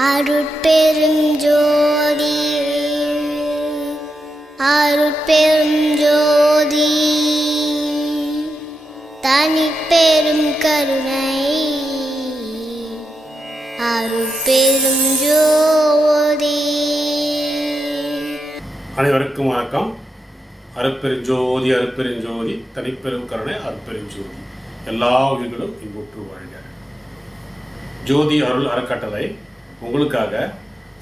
அருட்பெருஞ்சோதி அருட்பெருஞ்சோதி தனிப்பெரும் கருணை அருட்பெருஞ்சோதி. அனைவருக்கும் வணக்கம். அருட்பெருஞ்சோதி அருட்பெருஞ்சோதி தனிப்பெரும் கருணை அருட்பெருஞ்சோதி. எல்லா உயிர்களும் இன்புற்று வாழ்க. ஜோதி அருள் அறக்கட்டளை உங்களுக்காக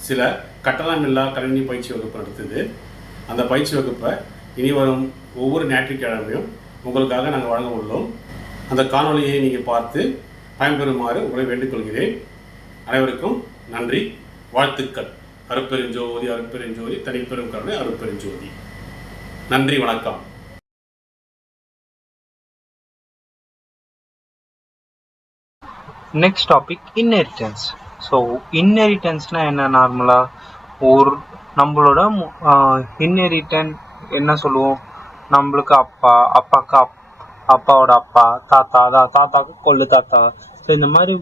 சில கட்டணமில்லா கணினி பயிற்சி வகுப்பு நடத்துது. அந்த பயிற்சி வகுப்பை இனி வரும் ஒவ்வொரு ஞாயிற்றுக்கிழமையும் உங்களுக்காக நாங்கள் வழங்க உள்ளோம். அந்த காணொலியை நீங்கள் பார்த்து பயன்பெறுமாறு உங்களை வேண்டிக்கொள்கிறேன். அனைவருக்கும் நன்றி, வாழ்த்துக்கள். அருட்பெருஞ்சோதி அருட்பெருஞ்சோதி தனிப்பெரும் கருணை அருட்பெருஞ்சோதி. நன்றி, வணக்கம். Next topic, inheritance. So inheritance na enna normally or நம்மளோட inheritance என்ன சொல்லுவோம், நம்மளுக்கு அப்பா, அப்பாக்கு அப்பாவோட அப்பா, தாத்தாக்கு கொள்ளு தாத்தா, ஸோ இந்த மாதிரி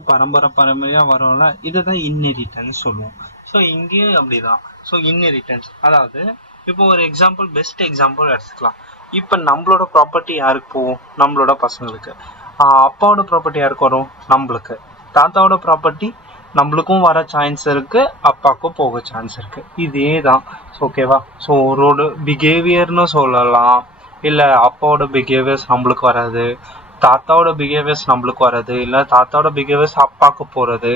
பரம்பரையாக வரோம்ல, இதை தான் இன்ஹெரிட்டன்ஸ் சொல்லுவோம். ஸோ இங்கேயும் அப்படிதான். ஸோ இன்ஹெரிட்டன்ஸ் அதாவது இப்போ ஒரு பெஸ்ட் எக்ஸாம்பிள் எடுத்துக்கலாம். இப்போ நம்மளோட ப்ராப்பர்ட்டி யாருக்கு போகும்? நம்மளோட பசங்களுக்கு. அப்பாவோட ப்ராப்பர்ட்டி யாருக்கு வரும்? நம்மளுக்கு. தாத்தாவோட ப்ராப்பர்ட்டி நம்மளுக்கும் வர சான்ஸ் இருக்கு, அப்பாவுக்கும் போக சான்ஸ் இருக்கு. இதே தான். ஓகேவா? ஸோ ஒரு பிஹேவியர்னு சொல்லலாம். இல்லை அப்பாவோட பிஹேவியர்ஸ் நம்மளுக்கு வராது, தாத்தாவோட பிஹேவியர்ஸ் நம்மளுக்கு வராது, இல்லை தாத்தாவோட பிஹேவியர்ஸ் அப்பாவுக்கு போகிறது.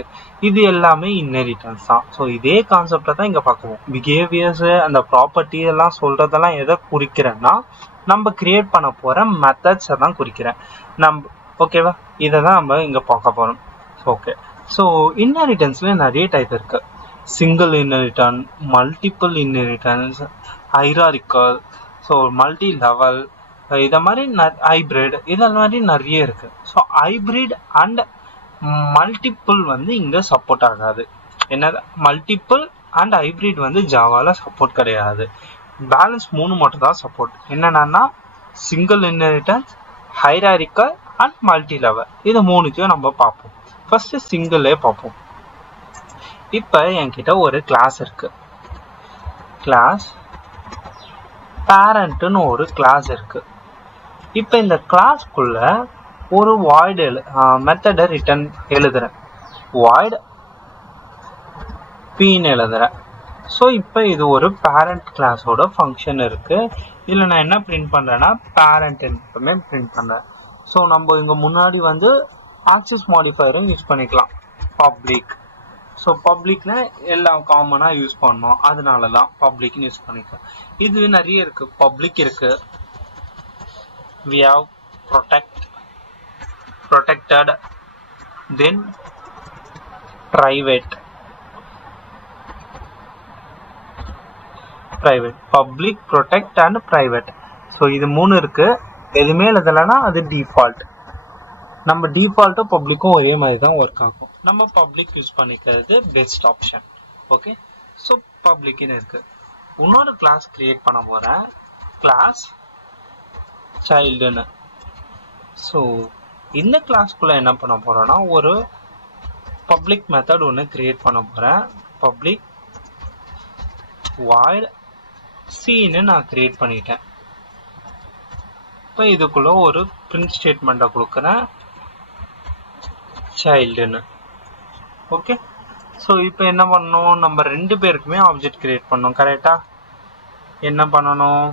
இது எல்லாமே இன்ஹெரிட்டன்ஸ் தான். ஸோ இதே கான்செப்டை தான் இங்கே பார்க்குவோம். பிஹேவியர்ஸு அந்த ப்ராப்பர்ட்டி எல்லாம் சொல்கிறதெல்லாம் எதை குறிக்கிறேன்னா, நம்ம கிரியேட் பண்ண போகிற மெத்தட்ஸை தான் குறிக்கிறேன். ஓகேவா? இதை தான் நம்ம இங்கே பார்க்க போகிறோம். ஓகே. ஸோ இன்ஹெரிட்டன்ஸில் நிறைய டைப் இருக்கு. Single inheritance, multiple inheritance, hierarchical, so multi level, இதை மாதிரி ஹைப்ரிட், இதை மாதிரி நிறைய இருக்கு. ஸோ ஹைப்ரிட் அண்ட் மல்டிபிள் வந்து இங்கே சப்போர்ட் ஆகாது. என்னது? மல்டிபிள் அண்ட் ஹைப்ரிட் வந்து ஜாவால சப்போர்ட் கிடையாது. பேலன்ஸ் 3 மட்டும் தான் சப்போர்ட். என்னென்னா single inheritance, hierarchical and multi level. இது 3த்தையும் நம்ம பார்ப்போம். ஃபர்ஸ்ட் சிங்கிளே பார்ப்போம். இப்போ என்கிட்ட ஒரு கிளாஸ் இருக்கு. கிளாஸ் பேரண்ட்னு ஒரு கிளாஸ் இருக்கு. இப்போ இந்த கிளாஸ்க்குள்ள ஒரு வாய்டு மெத்தடை ரிட்டர்ன் எழுதுறேன். வாய்டு பின்னு எழுதுறேன். ஸோ இப்போ இது ஒரு பேரண்ட் கிளாஸோட ஃபங்க்ஷன் இருக்கு. இதில் நான் என்ன பிரிண்ட் பண்ணுறேன்னா பேரண்ட் எப்பவுமே பிரிண்ட் பண்ணுறேன். ஸோ நம்ம இங்கே முன்னாடி வந்து ஆக்சிஸ் மாடிஃபயரும் யூஸ் பண்ணிக்கலாம், பப்ளிக். ஸோ பப்ளிக்னா எல்லாம் காமனாக யூஸ் பண்ணோம், அதனால தான் பப்ளிக்னு யூஸ் பண்ணிக்கலாம். இது நிறைய இருக்கு. பப்ளிக் இருக்கு, we have protected, then private, public, protect and private. So இது 3 இருக்கு. எதுவுமே எழுதலைன்னா அது டிஃபால்ட். நம்ம டிஃபால்ட்டும் பப்ளிக்கும் ஒரே மாதிரி தான் ஒர்க் ஆகும். நம்ம பப்ளிக் யூஸ் பண்ணிக்கிறது பெஸ்ட் ஆப்ஷன். ஓகே. ஸோ பப்ளிக்னு இருக்கு. இன்னொரு கிளாஸ் கிரியேட் பண்ண போறேன், கிளாஸ் சைல்டுன்னு. ஸோ இந்த கிளாஸ்க்குள்ள என்ன பண்ண போறோம்னா ஒரு பப்ளிக் மெத்தட் ஒன்று கிரியேட் பண்ண போறேன். பப்ளிக் வாய்ட் சீன்னு நான் கிரியேட் பண்ணிட்டேன். இப்போ இதுக்குள்ள ஒரு பிரிண்ட் ஸ்டேட்மெண்ட்டை கொடுக்குறேன், சைல்டுன்னு. ஓகே. ஸோ இப்போ என்ன பண்ணணும், நம்ம 2 பேருக்குமே ஆப்ஜெக்ட் கிரியேட் பண்ணணும். கரெக்டா? என்ன பண்ணணும்,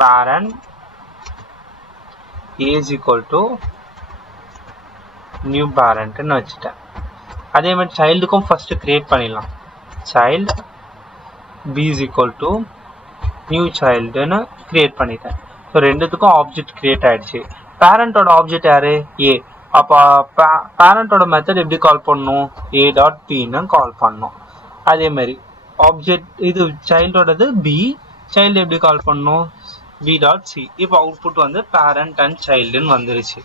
parent A is equal to new பேரண்ட்னு வச்சுட்டேன். அதே மாதிரி சைல்டுக்கும் ஃபர்ஸ்ட் கிரியேட் பண்ணிடலாம். Child B is equal to new சைல்டுன்னு கிரியேட் பண்ணிட்டேன். ஸோ 2த்துக்கும் ஆப்ஜெக்ட் கிரியேட் ஆயிடுச்சு. பேரண்டோட ஆப்ஜெக்ட் யாரு? ஏ. அப்போ பேரண்டோட மெத்தட் எப்படி கால் பண்ணணும்? ஏ டாட் பின்னு கால் பண்ணணும். அதே மாதிரி ஆப்ஜெக்ட் இது சைல்டோடது பி, சைல்டு எப்படி கால் பண்ணணும்? B dot C. இப்போ அவுட்புட் வந்து பேரண்ட் அண்ட் சைல்டுன்னு வந்துருச்சு.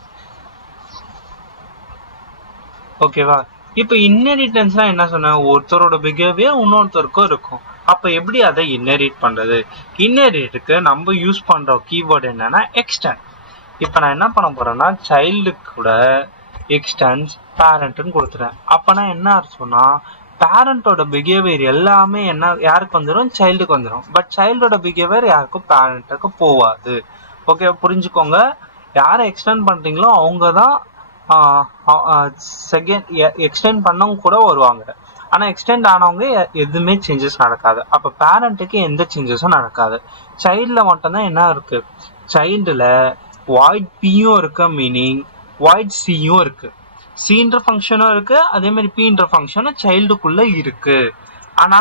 ஓகேவா? இப்போ இன்ஹெரிட்டன்ஸ்னா என்ன சொன்னேன், ஒருத்தரோட பிஹேவியர் இன்னொருத்தருக்கும் இருக்கும். அப்போ எப்படி அதை இன்ஹெரிட் பண்றது? இன்ஹெரிட்டுக்கு நம்ம யூஸ் பண்ற கீவேர்டு என்னன்னா எக்ஸ்டெண்ட். இப்போ நான் என்ன பண்ண போறேன்னா சைல்டு கூட எக்ஸ்டென்ஸ் பேரண்ட்னு கொடுத்துறேன். அப்பனா என்ன அர்த்தம்னா பேரண்டோட பிஹேவியர் எல்லாமே என்ன யாருக்கு வந்துடும், சைல்டுக்கு வந்துடும். பட் சைல்டோட பிஹேவியர் யாருக்கும் பேரண்ட்டுக்கு போகாது. ஓகே, புரிஞ்சுக்கோங்க. யாரை எக்ஸ்டெண்ட் பண்றீங்களோ அவங்க தான் செகண்ட் எக்ஸ்டெண்ட் பண்ணவங்க கூட வருவாங்க. ஆனா எக்ஸ்டெண்ட் ஆனவங்க எதுவுமே சேஞ்சஸ் நடக்காது. அப்ப பேரண்ட்டுக்கு எந்த சேஞ்சஸும் நடக்காது. சைல்ட்ல மட்டும்தான் என்ன இருக்கு, சைல்டுல வாய்ட் பியும் இருக்கு, மீனிங் வாய்ட் சியும் இருக்கு. சின்ற ஃபங்க்ஷனும் இருக்கு, அதே மாதிரி பின்ற ஃபங்க்ஷனும் சைல்டுக்குள்ள இருக்கு. ஆனா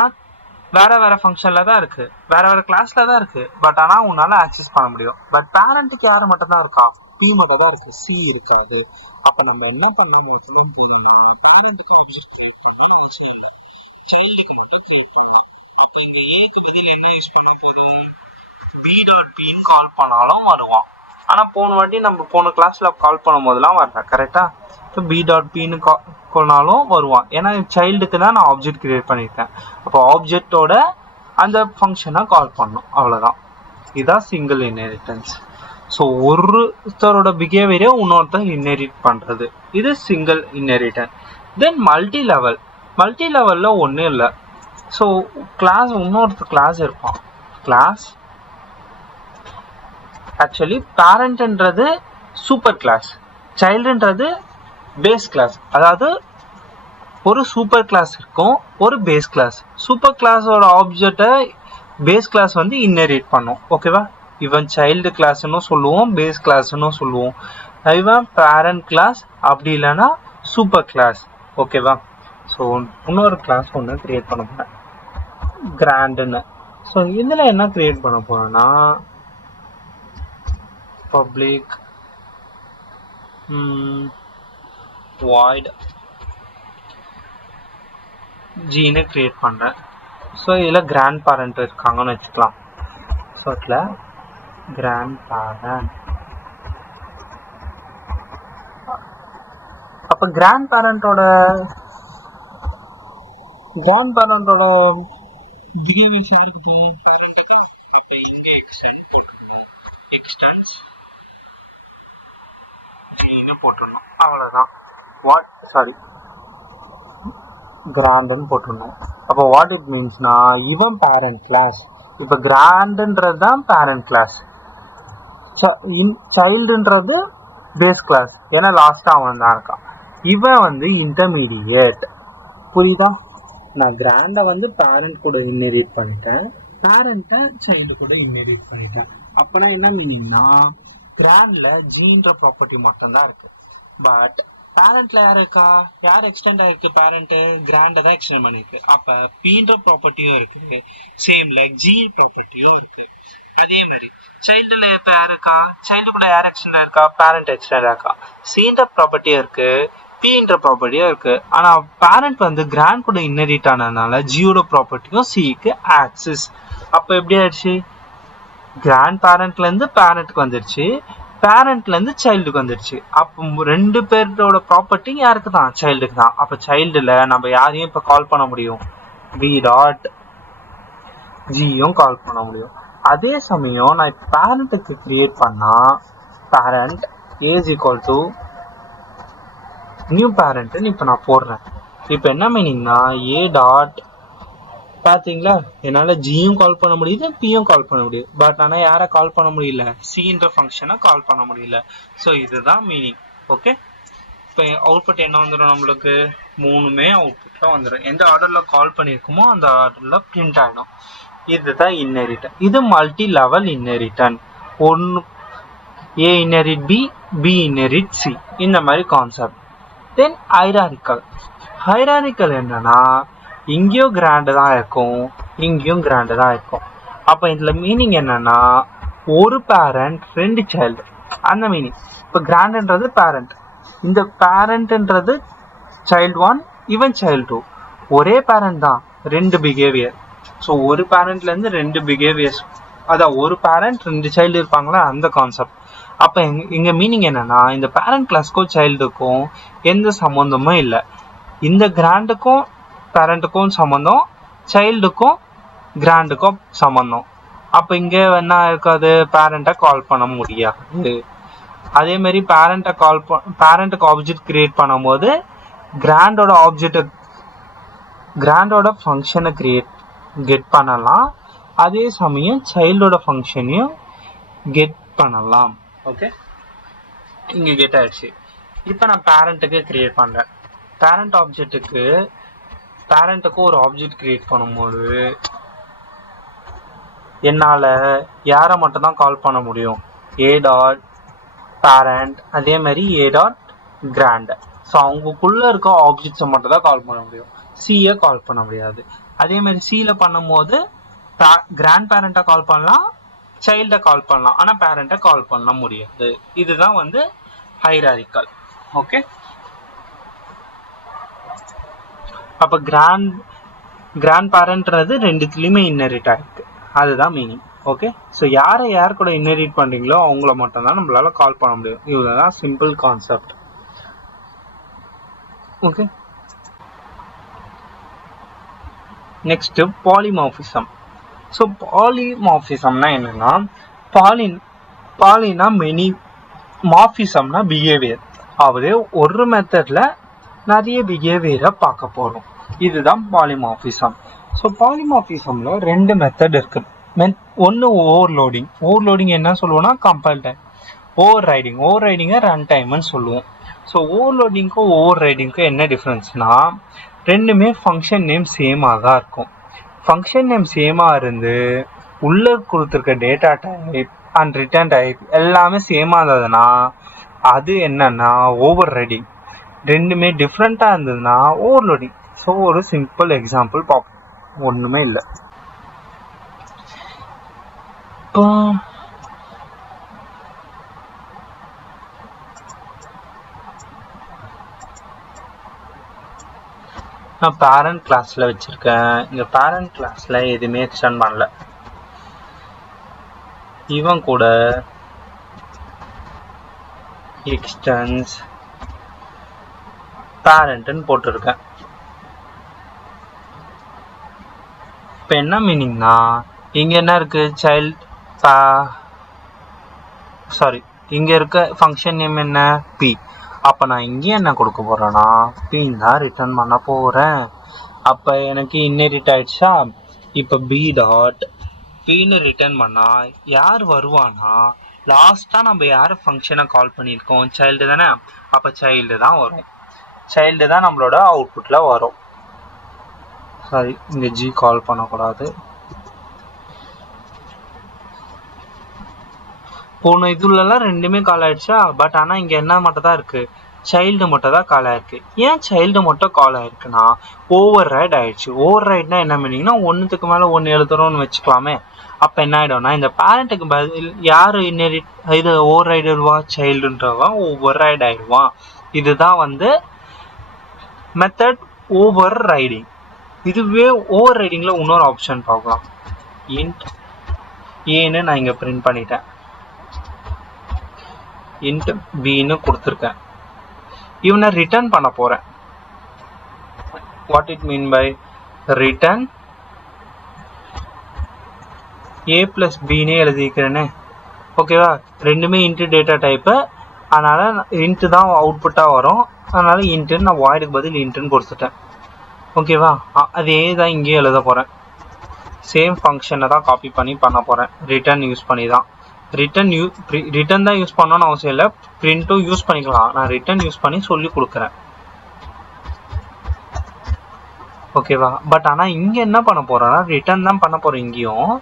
வேற வேற ஃபங்க்ஷன்ல தான் இருக்கு, வேற வேற கிளாஸ்ல தான் இருக்கு. பட் ஆனா உன்னால ஆக்சஸ் பண்ண முடியும். பட் பேரண்ட்டுக்கு யாரு மட்டும் தான் இருக்கா, பி மட்டும் தான் இருக்கு, சி இருக்காது. அப்ப நம்ம என்ன பண்ணா மொத்தம் போதும்னா, பேரண்ட்டுக்கு ஆப்ஜெக்ட் கிரியேட் பண்ணணும்னு அவசியம் இல்லை, சைல்டுக்கு மட்டும் கிரியேட் பண்ணலாம். அப்ப இங்க ஏக்கு பதில் என்ன யூஸ் பண்ணா போதும், பி டாட் பின்னு கால் பண்ணாலும் வருவான். ஆனா போன வாட்டி நம்ம போன கிளாஸ்ல கால் பண்ணும் போதெல்லாம் வரல, கரெக்டா? இப்போ பி டாட் பின்னு கொண்டாலும் வருவான். ஏன்னா சைல்டுக்கு தான் நான் ஆப்ஜெக்ட் கிரியேட் பண்ணியிருக்கேன். அப்போ ஆப்ஜெக்டோட அந்த ஃபங்க்ஷனை கால் பண்ணணும், அவ்வளோதான். இதுதான் சிங்கிள் இன்ஹெரிட்டன்ஸ். ஸோ ஒருத்தரோட பிஹேவியரை இன்னொருத்தர் இன்ஹெரிட் பண்ணுறது, இது single inheritance. Then multi level. Multi லெவலில் ஒன்றும் இல்லை. ஸோ கிளாஸ், இன்னொருத்தர் கிளாஸ் இருப்பான். கிளாஸ் ஆக்சுவலி பேரண்ட்ன்றது சூப்பர் கிளாஸ், சைல்டுன்றது பேஸ் கிளாஸ். அதாவது ஒரு சூப்பர் கிளாஸ் இருக்கும், ஒரு பேஸ் கிளாஸ். சூப்பர் கிளாஸோட ஆப்ஜெக்டை பேஸ் கிளாஸ் வந்து இன்ஹெரிட் பண்ணும். ஓகேவா? இவன் சைல்டு கிளாஸ்ன்னு சொல்லுவோம், பேஸ் கிளாஸ்ன்னு சொல்லுவோம். இவன் பேரண்ட் கிளாஸ், அப்படி இல்லைன்னா சூப்பர் கிளாஸ். ஓகேவா? ஸோ இன்னொரு கிளாஸ் ஒன்று கிரியேட் பண்ண போறேன், கிராண்டுன்னு. ஸோ இதில் என்ன கிரியேட் பண்ண போறேன்னா, பப்ளிக் void ஜீனை கிரியேட் பண்ணுறேன். ஸோ இதில் கிராண்ட் பேரண்ட் இருக்காங்கன்னு வச்சுக்கலாம். ஸோ இதில் கிராண்ட் பேரண்ட். அப்போ கிராண்ட் பேரண்டோட பிஹேவியர்ஸ் யாருக்கு போகும், பேரண்ட்டுக்கா? அப்போ இங்கே எக்ஸ்டெண்ட் போட்டுடணும், எக்ஸ்டென்ஸ் ஜீனு போட்டுடணும், அவ்வளோதான். கிராண்டுன்னு போட்டுடணும். அப்போ வாட் இட் மீன்ஸ்னா, இவன் பேரண்ட் கிளாஸ். இப்போ கிராண்டுன்றது தான் பேரண்ட் கிளாஸ், சைல்டுன்றது பேஸ் கிளாஸ், ஏன்னா லாஸ்ட்டாக அவன் தான் இருக்கான். இவன் வந்து இன்டர்மீடியேட். புரியுதா? நான் கிராண்டை வந்து பேரண்ட் கூட இன்ஹெரிட் பண்ணிட்டேன், பேரண்ட்டை சைல்டு கூட இன்ஹெரிட் பண்ணிட்டேன். அப்போனா என்ன மீனிங்னா, கிராண்ட்ல ஜீன்ற ப்ராப்பர்ட்டி மட்டும்தான் இருக்கு. பட் பேரண்ட்ல யார் இருக்கா, யார் எக்ஸ்டெண்ட் ஆயிருக்கு, பேரண்ட் கிராண்டை தான் எக்ஸ்டெண்ட் பண்ணிருக்கு. அப்ப பீன்ற ப்ராப்பர்ட்டியும் இருக்கு, சேம் லைக் ஜி ப்ராப்பர்ட்டியும் இருக்கு. அதே மாதிரி சைல்டுல இப்ப யாரு இருக்கா, சைல்டு கூட யார் எக்ஸ்டெண்ட் ஆயிருக்கா, பேரண்ட் எக்ஸ்டெண்ட் ஆயிருக்கா. சீன்ற ப்ராப்பர்ட்டியும் இருக்கு, பீன்ற ப்ராப்பர்ட்டியும் இருக்கு. ஆனா பேரண்ட் வந்து கிராண்ட் கூட இன்ஹெரிட் ஆனதுனால ஜியோட ப்ராப்பர்ட்டியும் சிக்கு ஆக்சிஸ். அப்ப எப்படி ஆயிடுச்சு, கிராண்ட் பேரண்ட்ல இருந்து பேரண்ட்க்கு வந்துருச்சு, பேரண்ட்ல இருந்து சைல்டுக்கு வந்துருச்சு. அப்போ ரெண்டு பேரோட ப்ராப்பர்ட்டி யாருக்கு தான், சைல்டுக்கு தான். அப்ப சைல்டுல நம்ம யாரையும் இப்ப கால் பண்ண முடியும், வி டாட் ஜியும் கால் பண்ண முடியும். அதே சமயம் நான் இப்ப பேரண்ட்டுக்கு கிரியேட் பண்ணா, parent A is equal to new பேரண்ட்னு இப்ப நான் போடுறேன். இப்ப என்ன மீனிங்னா, ஏ டாட், பாத்தீங்களா, என்னால ஜியும் கால் பண்ண முடியுது, பியும் கால் பண்ண முடியுது. பட் ஆனா யாரை கால் பண்ண முடியல, சின்ற ஃபங்க்ஷனை கால் பண்ண முடியல. ஸோ இதுதான் மீனிங். ஓகே, இப்போ அவுட்புட் என்ன வந்துடும், நம்மளுக்கு மூணுமே அவுட்புட்ல வந்துடும். எந்த ஆர்டர்ல கால் பண்ணியிருக்குமோ அந்த ஆர்டர்ல பிரிண்ட் ஆயிடும். இதுதான் இன்ஹெரிட்டன். இது மல்டி லெவல் இன்ஹெரிட்டன். ஒன்று A inherit B, B inherit C, இந்த மாதிரி கான்செப்ட். தென் ஹைராரிக்கல் என்னன்னா, இங்கேயும் கிராண்டு தான் இருக்கும், இங்கேயும் கிராண்டு தான் இருக்கும். அப்ப இதுல மீனிங் என்னன்னா, ஒரு பேரண்ட் ரெண்டு சைல்டு, அந்த மீனிங். இப்ப கிராண்ட்ன்றது பேரண்ட், இந்த பேரண்ட்ன்றது சைல்டு 1, இவன் சைல்டு 2. ஒரே பேரண்ட் தான், ரெண்டு பிஹேவியர். ஸோ ஒரு பேரண்ட்ல இருந்து ரெண்டு பிஹேவியர்ஸ், அதான் ஒரு பேரண்ட் ரெண்டு சைல்டு இருப்பாங்களா, அந்த கான்செப்ட். அப்ப எங்க மீனிங் என்னன்னா, இந்த பேரண்ட் கிளாஸ்க்கும் சைல்டுக்கும் எந்த சம்பந்தமும் இல்லை. இந்த கிராண்டுக்கும் பேரண்ட்டுக்கும் சம்பந்தம், சைல்டுக்கும் கிராண்டுக்கும் சம்பந்தம். அப்ப இங்க என்ன இருக்காது, பேரண்ட்டை கால் பண்ண முடியாது. அதே மாதிரி பேரண்ட்டுக்கு ஆப்ஜெக்ட் கிரியேட் பண்ணும் போது கிராண்டோட ஆப்ஜெக்ட் கிராண்டோட ஃபங்க்ஷனை கெட் பண்ணலாம், அதே சமயம் சைல்டோட ஃபங்க்ஷனையும் கெட் பண்ணலாம். ஓகே, இங்கே கெட் ஆயிடுச்சு. இப்போ நான் பேரண்ட்டுக்கு கிரியேட் பண்ணுறேன். பேரண்ட்டுக்கு ஒரு ஆப்ஜெக்ட் கிரியேட் பண்ணும்போது என்னால் யாரை மட்டும் தான் கால் பண்ண முடியும்? ஏ டாட் பேரண்ட், அதே மாதிரி ஏ டாட் கிராண்ட். ஸோ அவங்களுக்குள்ளே இருக்க ஆப்ஜெக்ட்ஸை மட்டும் தான் கால் பண்ண முடியும், சியை கால் பண்ண முடியாது. அதே மாதிரி சியில் பண்ணும்போது கிராண்ட் பேரண்ட்டை கால் பண்ணலாம், சைல்டை கால் பண்ணலாம், ஆனால் பேரண்ட்டை கால் பண்ண முடியாது. இதுதான் வந்து ஹைராரிக்கல். ஓகே, அப்போ கிராண்ட் பேரண்ட்ன்றது ரெண்டுத்துலேயுமே இன்னரிட் ஆகிருக்கு, அதுதான் மீனிங். ஓகே, ஸோ யார் கூட இன்னரிட் பண்ணுறீங்களோ அவங்கள மட்டும்தான் நம்மளால கால் பண்ண முடியும். இதுதான் simple concept. Okay, next polymorphism. So பாலிமார்பிசம்னா என்னன்னா, பாலினா மெனி, மார்பிசம்னா பிஹேவியர். அதாவது ஒரு மெத்தட்ல நிறைய பிஹேவியரை பார்க்க போறோம். இதுதான் பாலிமார்பிசம். ஸோ பாலிமார்பிசம்ல ரெண்டு மெத்தட் இருக்கு. ஒன்று ஓவர்லோடிங் என்ன சொல்லுவோம்னா கம்பைல் டைம். ஓவர் ரைடிங்கை ரன் டைம்னு சொல்லுவோம். ஸோ ஓவர்லோடிங்க்கும் ஓவர் ரைடிங்க்கும் என்ன டிஃப்ரென்ஸ்னா, ரெண்டுமே ஃபங்க்ஷன் நேம் சேமாக தான் இருக்கும். ஃபங்க்ஷன் நேம் சேமாக இருந்து உள்ளே கொடுத்துருக்க data type and return type எல்லாமே சேமாக இருந்ததுன்னா அது என்னன்னா ஓவர் ரைடிங். ரெண்டுமே டிஃப்ரெண்ட்டாக இருந்ததுன்னா ஓவர்லோடிங். ஸோ ஒரு சிம்பிள் எக்ஸாம்பிள் பார்ப்போம், ஒன்றுமே இல்லை. இப்போ நான் பேரண்ட் கிளாஸில் வச்சுருக்கேன். இங்கே பேரண்ட் கிளாஸில் எதுவுமே எக்ஸ்டெண்ட் பண்ணல. இவன் கூட எக்ஸ்டென்ஸ் பேரண்ட்னு போட்டிருக்கேன். இப்போ என்ன மீனிங்னா, இங்கே என்ன இருக்குது, இங்கே இருக்க ஃபங்க்ஷன் நேம் என்ன, பி. அப்போ நான் இங்கே என்ன கொடுக்க போகிறேன்னா பின்னு தான் ரிட்டர்ன் பண்ண போகிறேன். அப்போ எனக்கு இன்னெரிட் ஆயிடுச்சா. இப்போ பி டாட் பின்னு ரிட்டர்ன் பண்ணால் யார் வருவானா, லாஸ்ட்டாக நம்ம யார் ஃபங்க்ஷனை கால் பண்ணியிருக்கோம், சைல்டு தானே. அப்போ சைல்டு தான் வரும், சைல்டு தான் நம்மளோட அவுட்புட்டில் வரும். சாரி, இங்கே ஜி கால் பண்ணக்கூடாது. போன இதுலலாம் ரெண்டுமே கால் ஆயிடுச்சா. பட் ஆனால் இங்கே என்ன மட்டும் தான் இருக்குது, சைல்டு மட்டும் தான் கால் ஆயிருக்கு. ஏன் சைல்டு மட்டும் கால் ஆயிருக்குன்னா ஓவர் ரைட் ஆயிடுச்சு. ஓவர் ரைட்னா என்ன மீனிங்னா, ஒன்றுத்துக்கு மேலே ஒன்று எழுதுறோம்னு வச்சுக்கலாமே. அப்போ என்ன ஆகிடும்னா, இந்த பேரண்ட்டுக்கு பதில் யார் இது ஓவர் ரைடு ஆயிடுவான், சைல்டுன்றவன் ஓவர் ரைட் ஆயிடுவான். இதுதான் வந்து மெத்தட் ஓவர் ரைடிங். இதுவே ஓவர் ரைடிங்கில் இன்னொரு ஆப்ஷன் பார்க்கலாம். இன்ட் ஏன்னு நான் இங்கே பிரிண்ட் பண்ணிட்டேன், இன்ட் பின்னு கொடுத்துருக்கேன். இவனை ரிட்டர்ன் பண்ண போகிறேன். What it mean by return A plus பின்னே எழுதிக்கிறேனே. ஓகேவா, ரெண்டுமே இன்ட்டு டேட்டா டைப்பு, அதனால் இன்ட்டு தான் அவுட்புட்டாக வரும். அதனால் இன்ட்டுன்னு நான் வாய்டுக்கு பதில் இன்ட்டுன்னு கொடுத்துட்டேன். ஓகேவா, அதே தான் இங்கேயும் எழுத போகிறேன். சேம் ஃபங்க்ஷனை தான் காப்பி பண்ண போகிறேன். ரிட்டர்ன் யூஸ் பண்ணி தான். ரிட்டர்ன் தான் யூஸ் பண்ணணும்னு அவசியம் இல்லை, பிரிண்ட்டும் யூஸ் பண்ணிக்கலாம். நான் ரிட்டர்ன் யூஸ் பண்ணி சொல்லி கொடுக்குறேன். ஓகேவா, பட் ஆனால் இங்கே என்ன பண்ண போகிறேன்னா ரிட்டர்ன் தான் பண்ண போகிறேன் இங்கேயும்.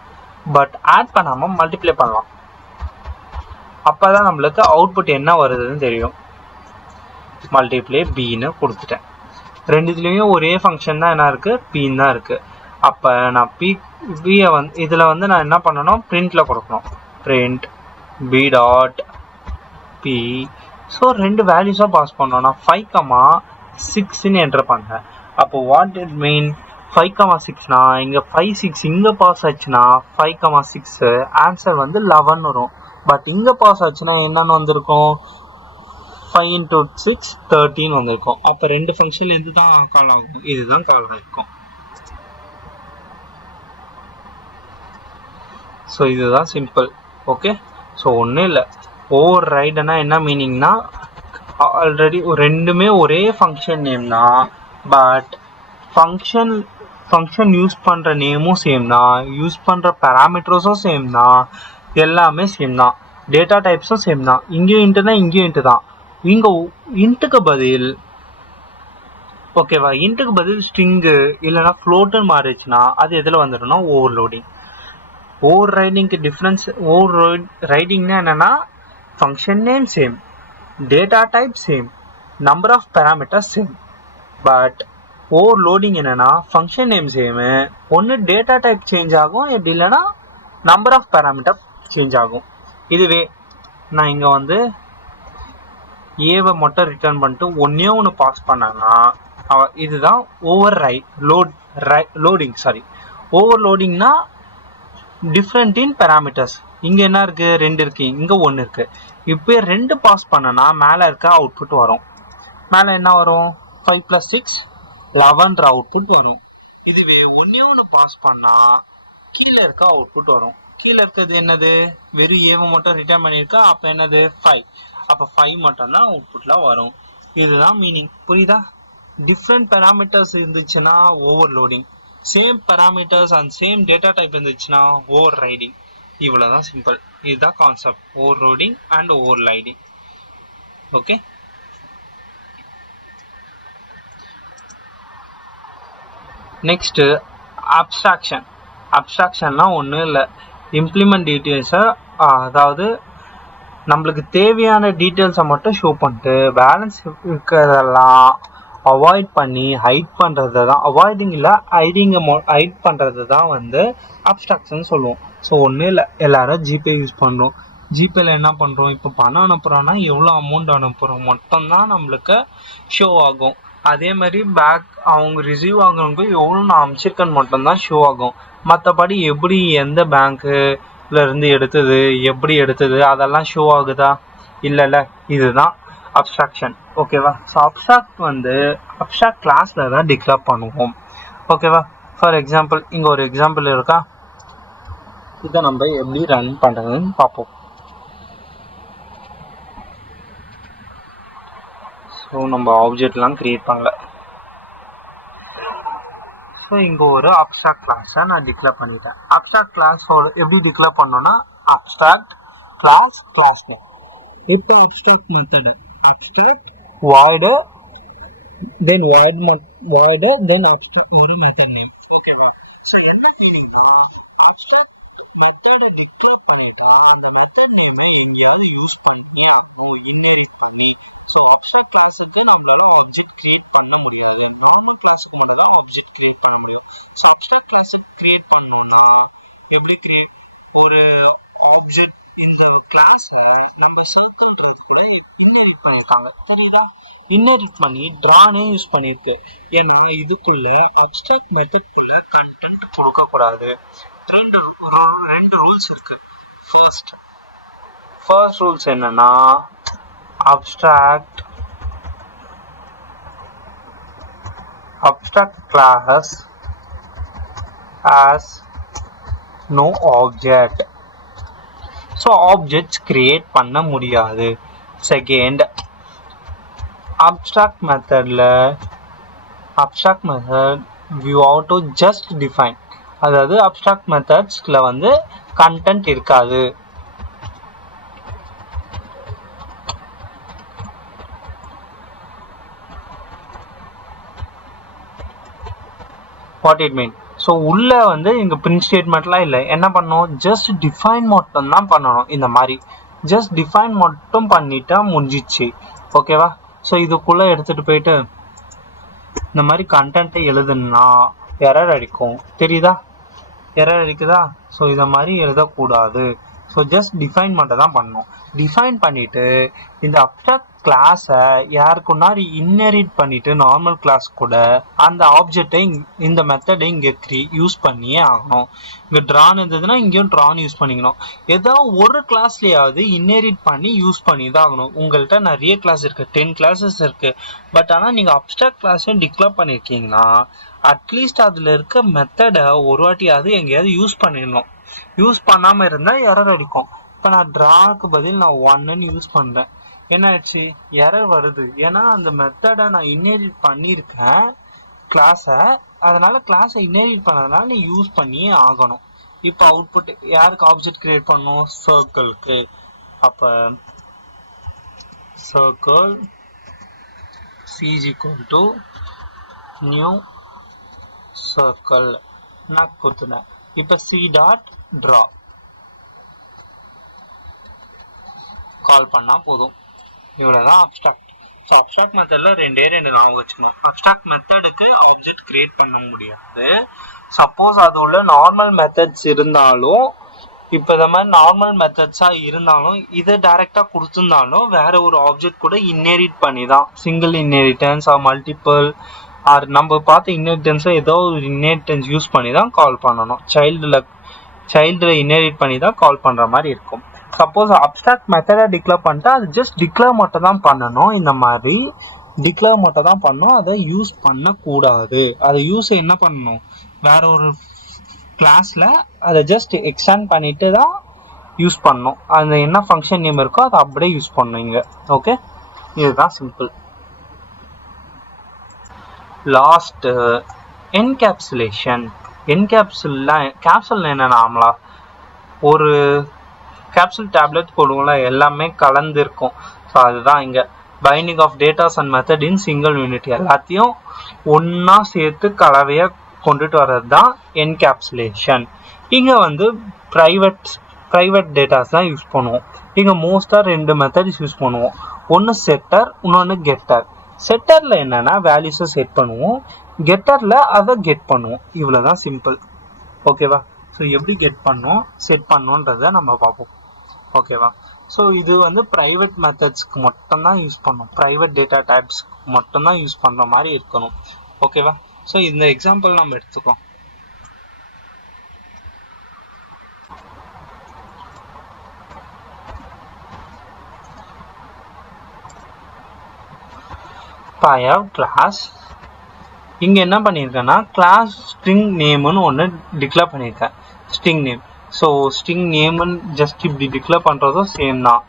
பட் ஆட் பண்ணாமல் மல்டிப்ளை பண்ணலாம். அப்போ தான் நம்மளுக்கு அவுட்புட் என்ன வருதுன்னு தெரியும். மல்டிப்ளை பின்னு கொடுத்துட்டேன். ரெண்டுத்துலேயும் ஒரே ஃபங்க்ஷன் தான் என்ன இருக்குது, பின்னு தான் இருக்குது. அப்போ நான் பியை வந்து இதில் வந்து நான் என்ன பண்ணணும், பிரிண்டில் கொடுக்கணும். print b dot p. So ரெண்டு வேல்யூஸாக பாஸ் பண்ணோன்னா 5,6ன்னு என்டர் பண்ணேன். அப்போ வாட் இட் மீன் 5,6னா இங்கே 5 6 இங்கே பாஸ் ஆச்சுன்னா 5,6 ஆன்சர் வந்து 11 வரும். பட் இங்கே பாஸ் ஆச்சுன்னா என்னன்னு வந்திருக்கும், 5 into 6 13 வந்திருக்கும். அப்போ ரெண்டு ஃபங்க்ஷன்ல எது தான் கால் ஆகும், இதுதான் கால் ஆகிருக்கும். ஸோ இதுதான் சிம்பிள். ஓகே, ஸோ ஒன்றும் இல்லை. ஓவர் ரைடுனா என்ன மீனிங்னா, ஆல்ரெடி ரெண்டுமே ஒரே ஃபங்க்ஷன் நேம் தான், பட் ஃபங்க்ஷன் யூஸ் பண்ணுற நேமும் சேம் தான், யூஸ் பண்ணுற பேராமீட்டர்ஸும் சேம் தான், எல்லாமே சேம் தான், டேட்டா டைப்ஸும் சேம் தான். இங்கேயும் இன்ட்டுனா இங்கேயும் இன்ட்டு தான். இங்கே இன்ட்டுக்கு பதில் ஓகேவா, இன்ட்டுக்கு பதில் ஸ்ட்ரிங்கு இல்லைனா ஃப்ளோட்டுன்னு மாறிடுச்சுன்னா அது எதில் வந்துடும்னா ஓவர்லோடிங். ஓவர் ரைடிங்க்கு டிஃப்ரென்ஸ், ஓவர் ரைடிங்னா என்னென்னா function name same, data type same, number of parameters same. But overloading என்னென்னா ஃபங்க்ஷன் நேம் சேமு, ஒன்று டேட்டா டைப் சேஞ்ச் ஆகும், எப்படி இல்லைன்னா நம்பர் ஆஃப் பேராமீட்டர் சேஞ்ச் ஆகும். இதுவே நான் இங்கே வந்து ஏவை மட்டும் ரிட்டர்ன் பண்ணிட்டு ஒன்றே ஒன்று பாஸ் பண்ணேன்னா இதுதான் ஓவர்லோடிங்னா டிஃப்ரெண்ட் இன் பேராமீட்டர்ஸ். இங்கே என்ன இருக்குது, 2 இருக்குது, இங்கே 1 இருக்குது. இப்போ 2 பாஸ் பண்ணனா மேலே இருக்க அவுட்புட் வரும். மேலே என்ன வரும், 5 + 6 11 அவுட்புட் வரும். இதுவே ஒன்று பாஸ் பண்ணால் கீழே இருக்க அவுட்புட் வரும். கீழே இருக்கிறது என்னது, வெறும் ஏவை மட்டும் ரிட்டர்ன் பண்ணியிருக்கா, அப்போ என்னது 5. அப்போ 5 மட்டும்தான் அவுட்புட்டில் வரும். இதுதான் மீனிங், புரியுதா? டிஃப்ரெண்ட் பேராமீட்டர்ஸ் இருந்துச்சுன்னா overloading, same parameters and same data type இருந்துச்சுன்னா ஓவர் ரைடிங். இவ்வளோதான் சிம்பிள். இதுதான் concept, overloading and overriding. Okay, next abstraction. அப்ஸ்ட்ராக்ஷன்னா ஒன்றும் இல்லை, இம்ப்ளிமெண்ட் டீட்டெயில்ஸை, அதாவது நம்மளுக்கு தேவையான டீட்டெயில்ஸை மட்டும் ஷோ பண்ணிட்டு பேலன்ஸ் இருக்கிறதெல்லாம் அவாய்ட் பண்ணி ஹைட் பண்ணுறது தான், அவாய்டிங் இல்லை ஹைட் பண்ணுறது தான் வந்து அப்ஸ்ட்ராக்ஷன் சொல்லுவோம். ஸோ ஒன்றும் இல்லை, எல்லோரும் ஜிபே யூஸ் பண்ணுறோம். ஜிபேயில் என்ன பண்ணுறோம், இப்போ பணம் அனுப்புகிறோன்னா எவ்வளோ அமௌண்ட் அனுப்புகிறோம் மட்டும்தான் நம்மளுக்கு ஷோ ஆகும். அதே மாதிரி அவங்க ரிசீவ் ஆகுறவங்க எவ்வளோ நான் அனுப்பிச்சிருக்கேன்னு மட்டும்தான் ஷோ ஆகும். மற்றபடி எப்படி எந்த பேங்க்குலேருந்து எடுத்தது, எப்படி எடுத்தது, அதெல்லாம் ஷோ ஆகுதா, இல்லைல்ல. இதுதான் அப்ஸ்ட்ராக்ஷன். ஓகேவா? ஸோ அப்ஸ்ட்ராக்ட் கிளாஸில் தான் டிக்ளேர் பண்ணுவோம். ஓகேவா? ஃபார் எக்ஸாம்பிள் இங்கே ஒரு எக்ஸாம்பிள் இருக்கா, இதை நம்ம எப்படி ரன் பண்ணுறதுன்னு பார்ப்போம். ஸோ நம்ம ஆப்ஜெக்ட்லாம் க்ரியேட் பண்ணல. ஸோ இங்கே ஒரு அப்ஸ்ட்ராக்ட் கிளாஸை நான் டிக்ளேர் பண்ணிட்டேன். அப்ஸ்ட்ராக்ட் கிளாஸோட எப்படி டிக்ளேர் பண்ணோன்னா அப்ஸ்ட்ராக்ட் கிளாஸ் நேம். இப்போ அப்ஸ்ட்ராக்ட் மெத்தடு அப்ஸ்ட்ராக்ட் வாய்டு தென் வாய்டு தென் அப்ஸ்ட்ராக்ட் ஒரு மெத்தட் நேம். ஓகேவா? ஸோ என்ன மீனிங்னா அப்ஸ்ட்ராக்ட் மெத்தடை டிக்ளேர் பண்ணிட்டா அந்த மெத்தட் நேமை எங்கேயாவது யூஸ் பண்ணி ஆகணும், இன்ஹெரிட் பண்ணி. ஸோ அப்ஸ்ட்ராக்ட் கிளாஸுக்கு நம்மளால ஆப்ஜெக்ட் கிரியேட் பண்ண முடியாது, நார்மல் கிளாஸுக்கு மட்டும் தான் ஆப்ஜெக்ட் கிரியேட் பண்ண முடியும். ஸோ அப்ஸ்ட்ராக்ட் கிளாஸுக்கு கிரியேட் பண்ணோன்னா எப்படி ஒரு ஆப்ஜெக்ட், இந்த கிளாஸை நம்ம சர்க்கிள்ன்றது கூட இன்ஹெரிட் பண்ணியிருக்காங்க, தெரியுதா? இன்ஹெரிட் பண்ணி ட்ரானே யூஸ் பண்ணியிருக்கு. ஏன்னா இதுக்குள்ள அப்ஸ்ட்ராக்ட் மெத்தட்குள்ள கண்டென்ட் கொடுக்கக்கூடாது. ரெண்டு ரூல்ஸ் இருக்கு. ஃபர்ஸ்ட் ரூல்ஸ் என்னன்னா abstract class as no object. So objects create பண்ண முடியாது. Second, abstract method we have to just define. அதாவது அப்ஸ்ட்ராக்ட் மெத்தட்ஸ்ல வந்து கண்டென்ட் இருக்காது. What it mean? ஸோ உள்ள வந்து இங்கே பிரிண்ட் ஸ்டேட்மெண்ட்லாம் இல்லை, என்ன பண்ணணும், ஜஸ்ட் டிஃபைன் மட்டும் தான் பண்ணணும். இந்த மாதிரி ஜஸ்ட் டிஃபைன் மட்டும் பண்ணிட்டா முடிஞ்சிச்சு. ஓகேவா? ஸோ இதுக்குள்ளே எடுத்துகிட்டு போயிட்டு இந்த மாதிரி கண்டென்ட்டை எழுதுனா எரர் அடிக்கும், தெரியுதா? எரர் அடிக்குதா? ஸோ இதை மாதிரி எழுதக்கூடாது. ஸோ ஜஸ்ட் டிஃபைன் மட்டும் தான் பண்ணணும். டிஃபைன் பண்ணிவிட்டு இந்த அப்ஸ்ட்ராக்ட் கிளாஸை யாருக்குன்னாரு இன்ஹெரிட் பண்ணிவிட்டு நார்மல் கிளாஸ் கூட அந்த ஆப்ஜெக்டை இந்த மெத்தடை இங்கே யூஸ் பண்ணியே ஆகணும். இங்கே ட்ரான் இருந்ததுன்னா இங்கேயும் ட்ரான் யூஸ் பண்ணிக்கணும். ஏதோ ஒரு கிளாஸ்லேயாவது இன்ஹெரிட் பண்ணி யூஸ் பண்ணி தான் ஆகணும். உங்கள்கிட்ட நிறைய கிளாஸ் இருக்குது, 10 கிளாஸஸ் இருக்குது. பட் ஆனால் நீங்கள் அப்ஸ்ட்ராக்ட் கிளாஸையும் டிக்ளேர் பண்ணியிருக்கீங்கன்னா அட்லீஸ்ட் அதில் இருக்க மெத்தடை ஒரு வாட்டியாவது எங்கேயாவது யூஸ் பண்ணிடணும். யூஸ் பண்ணாமல் இருந்தால் எரர் அடிக்கும். இப்போ நான் ட்ராக்கு பதில் நான் 1ன்னு யூஸ் பண்ணுறேன், என்ன ஆயிடுச்சு, எரர் வருது. ஏன்னா அந்த மெத்தடை நான் இன்ஹெரிட் பண்ணியிருக்கேன், கிளாஸை, அதனால கிளாஸை இன்ஹெரிட் பண்ணதுனால நீ யூஸ் பண்ணியே ஆகணும். இப்போ அவுட்புட் யாருக்கு ஆப்ஜெக்ட் கிரியேட் பண்ணணும்? சர்க்கிளுக்கு. அப்போ circle c is equal to new circle நான் கொடுத்துனேன். இப்போ c dot draw கால் பண்ணா போதும். இவ்வளவுதான் அப்ஸ்ட்ராக்ட். ஸோ அப்ஸ்ட்ராக்ட் மெத்தட்ல ரெண்டு ஞாபகம் வச்சுக்கணும். அப்ஸ்ட்ராக்ட் மெத்தடுக்கு ஆப்ஜெக்ட் கிரியேட் பண்ண முடியாது. சப்போஸ் அது உள்ள நார்மல் மெத்தட்ஸ் இருந்தாலும், இப்போ இந்த மாதிரி நார்மல் மெத்தட்ஸாக இருந்தாலும் இதை டைரெக்டாக கொடுத்துருந்தாலும் வேற ஒரு ஆப்ஜெக்ட் கூட இன்ஹெரிட் பண்ணி தான், single inheritance or multiple or நம்ம பார்த்த இன்ஹெரிட்டன்ஸை ஏதோ ஒரு இன்ஹெரிட்டன்ஸ் யூஸ் பண்ணி தான் கால் பண்ணணும். சைல்டில் இன்ஹெரிட் பண்ணி தான் கால் பண்ணுற மாதிரி இருக்கும். சப்போஸ் அப்ஸ்ட்ராக்ட் மெத்தடை டிக்ளேர் பண்ணிட்டா அது ஜஸ்ட் டிக்ளேர் மட்டும் தான் பண்ணணும். இந்த மாதிரி டிக்ளேர் மட்டும் தான் பண்ணணும், அதை யூஸ் பண்ணக்கூடாது. அதை யூஸ் என்ன பண்ணணும்? வேற ஒரு கிளாஸ்ல அதை ஜஸ்ட் எக்ஸ்டெண்ட் பண்ணிட்டு தான் யூஸ் பண்ணணும். அந்த என்ன ஃபங்க்ஷன் நேம் இருக்கோ அதை அப்படியே யூஸ் பண்ணணும் இங்க. ஓகே, இதுதான் சிம்பிள். Last encapsulation. கேப்சூல் என்ன நாமளா ஒரு கேப்சூல் டேப்லெட் போடுவோம்ல, எல்லாமே கலந்து இருக்கும். ஸோ அதுதான் இங்க binding of datas and method in single unit. எல்லாத்தையும் ஒன்னா சேர்த்து கலவையா கொண்டுட்டு வர்றது தான் என்கேப்சுலேஷன். இங்க வந்து ப்ரைவேட் டேட்டாஸ் தான் யூஸ் பண்ணுவோம். இங்க மோஸ்டா ரெண்டு மெத்தட்ஸ் யூஸ் பண்ணுவோம். ஒன்னு செட்டர், இன்னொன்னு கெட்டர். செட்டர்ல என்னன்னா வேல்யூஸை செட் பண்ணுவோம், கெட்டர்ல அதை கெட் பண்ணுவோம். இவ்வளவுதான் சிம்பிள். ஓகேவா? ஸோ எப்படி கெட் பண்ணோம் செட் பண்ணோன்றத நம்ம பார்ப்போம். ஓகேவா? ஸோ இது வந்து ப்ரைவேட் மெத்தட்ஸ்க்கு மட்டும் தான் யூஸ் பண்ணணும், ப்ரைவேட் டேட்டா டைப்ஸ்க்கு மட்டும் தான் யூஸ் பண்ற மாதிரி இருக்கணும். ஓகேவா? ஸோ இந்த எக்ஸாம்பிள் நம்ம எடுத்துக்கோம். I have class. இங்க என்ன பண்ணியிருக்கேன்னா கிளாஸ் ஸ்ட்ரிங் நேம்னு ஒன்று டிக்ளேர் பண்ணியிருக்கேன். String name. ஸோ ஸ்ட்ரிங் நேம்னு ஜஸ்ட் இப்படி டிக்ளேர் பண்ணுறதும் சேம் தான்.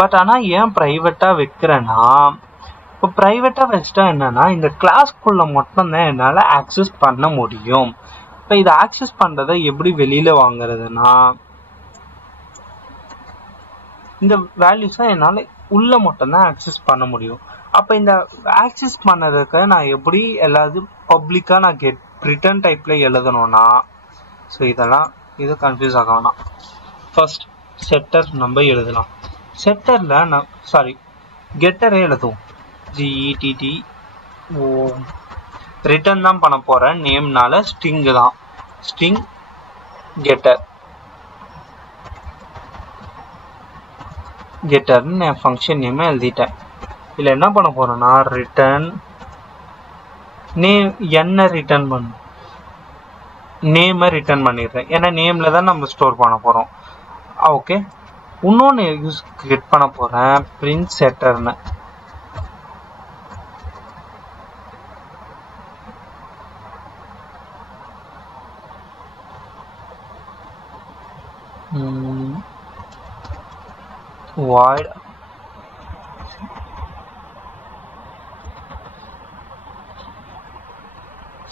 பட் ஆனால் ஏன் ப்ரைவேட்டாக வைக்கிறேன்னா, இப்போ ப்ரைவேட்டாக வச்சுட்டா என்னன்னா இந்த கிளாஸ்க்குள்ள மட்டும்தான் என்னால் ஆக்சஸ் பண்ண முடியும். இப்போ இதை ஆக்சஸ் பண்ணுறதை எப்படி வெளியில் வாங்குறதுன்னா, இந்த வேல்யூஸை என்னால் உள்ள மட்டும்தான் ஆக்சஸ் பண்ண முடியும். அப்போ இந்த ஆக்சஸ் பண்ணதுக்கு நான் எப்படி எல்லாத்தையும் பப்ளிக்காக நான் ரிட்டர்ன் டைப்பில் எழுதணும்னா, ஸோ இது கன்ஃபியூஸ் ஆக வேணாம். ஃபர்ஸ்ட் செட்டர் நம்ம எழுதலாம். செட்டரில் கெட்டரே எழுதுவோம். GETT ரிட்டர்ன் தான் பண்ண போகிறேன் நேம்னால ஸ்ட்ரிங் தான். ஸ்ட்ரிங் கெட்டர்னு என் ஃபங்க்ஷன் நேமை எழுதிட்டேன். இதில் என்ன பண்ண போகிறேன்னா ரிட்டர்ன் நேம், என்ன ரிட்டர்ன் பண்ணும், நேமை ரிட்டர்ன் பண்ணிடுறேன். ஏன்னா நேமில் தான் நம்ம ஸ்டோர் பண்ண போகிறோம். ஓகே, இன்னொன்று கெட் பண்ண போகிறேன் பிரிண்ட் செட்டர்னு. void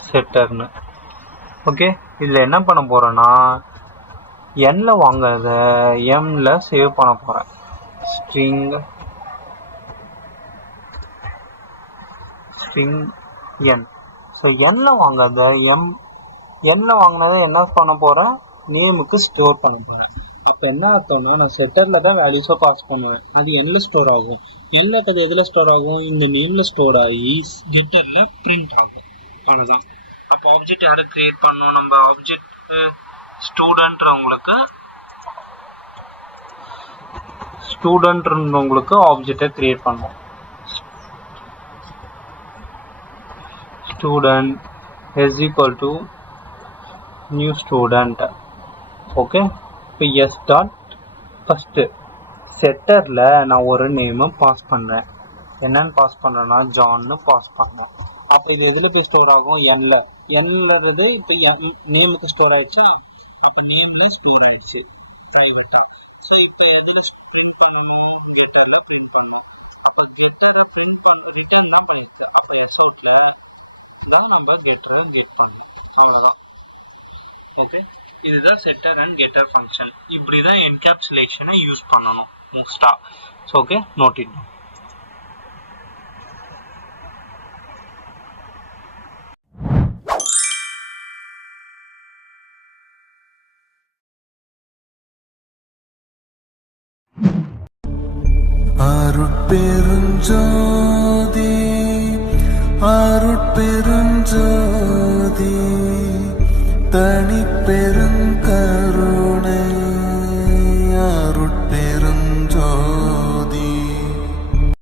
செட்டர்னு. ஓகே, இதில் என்ன பண்ண போகிறேன்னா என்ல வாங்கிறத எம்ல சேவ் பண்ண போகிறேன். ஸ்ட்ரிங் என். ஸோ என்ல வாங்கிறத என்ல வாங்கினதை என்ன பண்ண போகிறேன், நேமுக்கு ஸ்டோர் பண்ண போகிறேன். அப்போ என்ன அர்த்தம்னா நான் செட்டரில் தான் வேல்யூஸை பாஸ் பண்ணுவேன், அது என்ல ஸ்டோர் ஆகும். என்ல இருக்கிறது எதில் ஸ்டோர் ஆகும், இந்த நேமில் ஸ்டோர் ஆகி கெட்டரில் பிரிண்ட் ஆகும். அவ்வளோதான். அப்போ ஆப்ஜெக்ட் யாரு கிரியேட் பண்ணோம், நம்ம ஆப்ஜெக்ட் ஸ்டூடெண்ட்றவங்களுக்கு ஆப்ஜெக்டை கிரியேட் பண்ணோம். Student is equal to new student. Okay, இப்போ எஸ் டாட் ஃபஸ்ட்டு செட்டரில் நான் ஒரு நேமை பாஸ் பண்ணுறேன். என்னன்னு பாஸ் பண்ணுறேன்னா ஜான்னு பாஸ் பண்ணுறேன். அப்போ இது எதில் போய் ஸ்டோர் ஆகும், என்லறது இப்போ நேமுக்கு ஸ்டோர் ஆயிடுச்சா, அப்போ நேமில் ஸ்டோர் ஆயிடுச்சு ப்ரைவேட்டாக. ஸோ இப்போ எதில் பிரிண்ட் பண்ணணும், கெட்டரில் பிரிண்ட் பண்ணணும். அப்போ கெட்டரை ரிட்டர்ன் தான் பண்ணியிருக்கு. அப்போ எஸ் அவுட்டில் தான் நம்ம கெட்டரை கெட் பண்ணோம். அவ்வளோதான். ஓகே, இதுதான் செட்டர் அண்ட் கெட்டர் ஃபங்க்ஷன். இப்படி தான் என்கேப்சுலேஷனை யூஸ் பண்ணணும் மோஸ்ட்டாக. So okay, note it down. அருட்பெருஞ்சோதி அருட்பெருஞ்சோதி தனிப்பெரும்